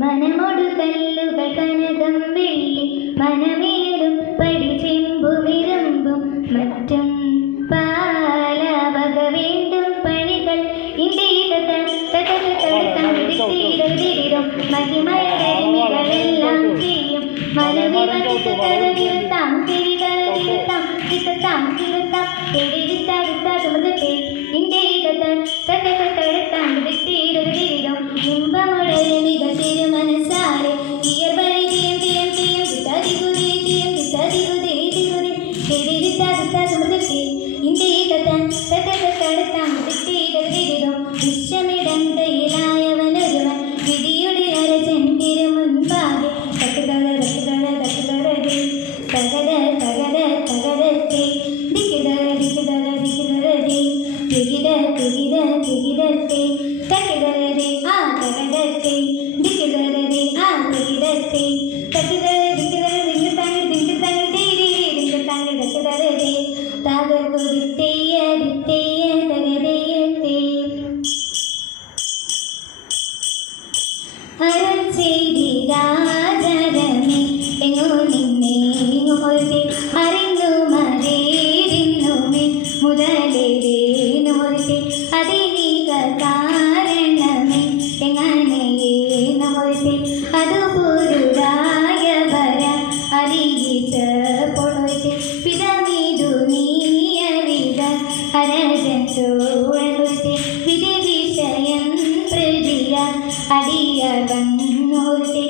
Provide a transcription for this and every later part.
മനമൊടു കല്ലുകൾ കനകം വെള്ളി മനമേറും പടിചെമ്പുമിരമ്പും മറ്റും പാലവക വേണ്ടും പണികൾ ഇന്ത്യയിലും മഹിമയകരിമികളെല്ലാം ചെയ്യും മനമിരുത്താം തിരിതാം തിരുത്താം തിരുത്താം തെരിത്താടുത്താടുമുതട്ടെ ഇന്ത്യയിലെത്താൻ തടത്താം തിരുത്തിയിടും ഇമ്പമുടൽ മികത്തിരു മനസ്സാലെ ഇയർവഴി തീയം തീയം തീയം തിത്തതികുതി തീയം തിത്തതികുതി തികുതി തെരിത്താടുത്താടുമുതട്ടെ ഇന്ത്യയിലെത്താൻ തടത്താം തിരുത്തിയിടും വിശ്വമിടന്തയിലായവനൊരുവൻ വിധിയുടെ അരജൻ തിരുമുൻപാകെ തകത തകതത്തെ ദിഗിതത്തെ തകിതരെ ആ തകതത്തെ ദിഗിതരെ ആ തകിതത്തെ തകിതരെ ദിഗിതരെ തകർക്കുതിത്തേയ തകതയത്തെ അരുൾ ചെയ്തി രാജരമേ എങ്ങോ നിന്നെ ഇങ്ങോട്ട് അറിഞ്ഞു മറേരിന്നുമേ മുതലേനോർത്തെ അതിനീക കാരണമേ എങ്ങനെ നോർത്തെ അതു പുരുടായ വര അറിയിച്ച പൊളോത്തെ പിതമിതു നീയവിത ഹരജൻ ചോഴത്തെ വിധി വിഷയം പ്രതിയ അടിയവന്നോർത്തെ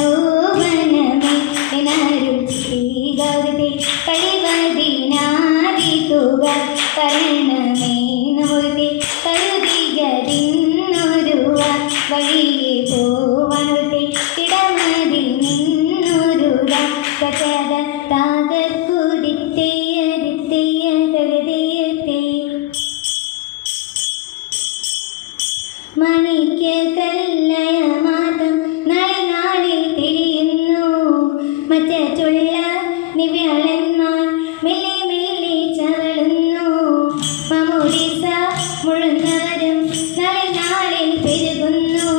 കഴിവതിനൗവനമേ എന്നരുചി ഗൗരത്തെ കഴിവതിനാദിതുക കരണമേ നോർത്തെ കരുതിയതിന്നൊരുവ വഴിയെ പോവനത്തെ ഇടമതിൽ നിന്നൊരുവ കഥത താകർക്കുതിത്തേയ കരുതിയത്തെ മണിക്ക് കല്ലയ മാതം നാളിൽ തിരിയുന്നു മറ്റുള്ള നിവ്യാളന്മാർ മെല്ലെ മെല്ലെ ചവളുന്നു മമൂരിസ മുഴുന്നവരും നാളിൽ പെരുകുന്നു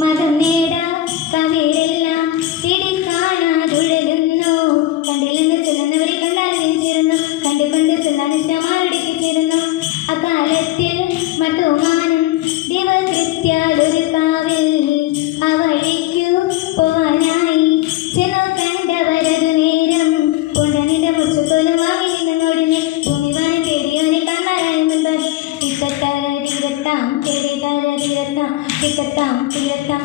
മതം നേടാ കവിരെല്ലാം തിരി കാണാതുഴലുന്നു കണ്ടില്ലെന്ന് ചൊല്ലുന്നവരെ കണ്ടാൽ ചേരുന്നു കണ്ടുകൊണ്ട് ചൊല്ലാൻ ഇഷ്ടമാരടിപ്പിച്ചിരുന്നു അക്കാലത്തിൽ മധുമാനം ദിവകൃത്യാലൊരു കാവിൽ അവഴിക്കു പോവാനായി ചെന്നു കണ്ടവരതു നേരം പുണ്ടനിന്റെ മുച്ചുകൊലും വാങ്ങി നിന്നോടിനെ ഭൂമിവാനം തേടിയോനെ കണ്ണാരായ മുൻപാകെ തിക്കത്താം തിരത്താം തിക്കത്താം തിരത്താം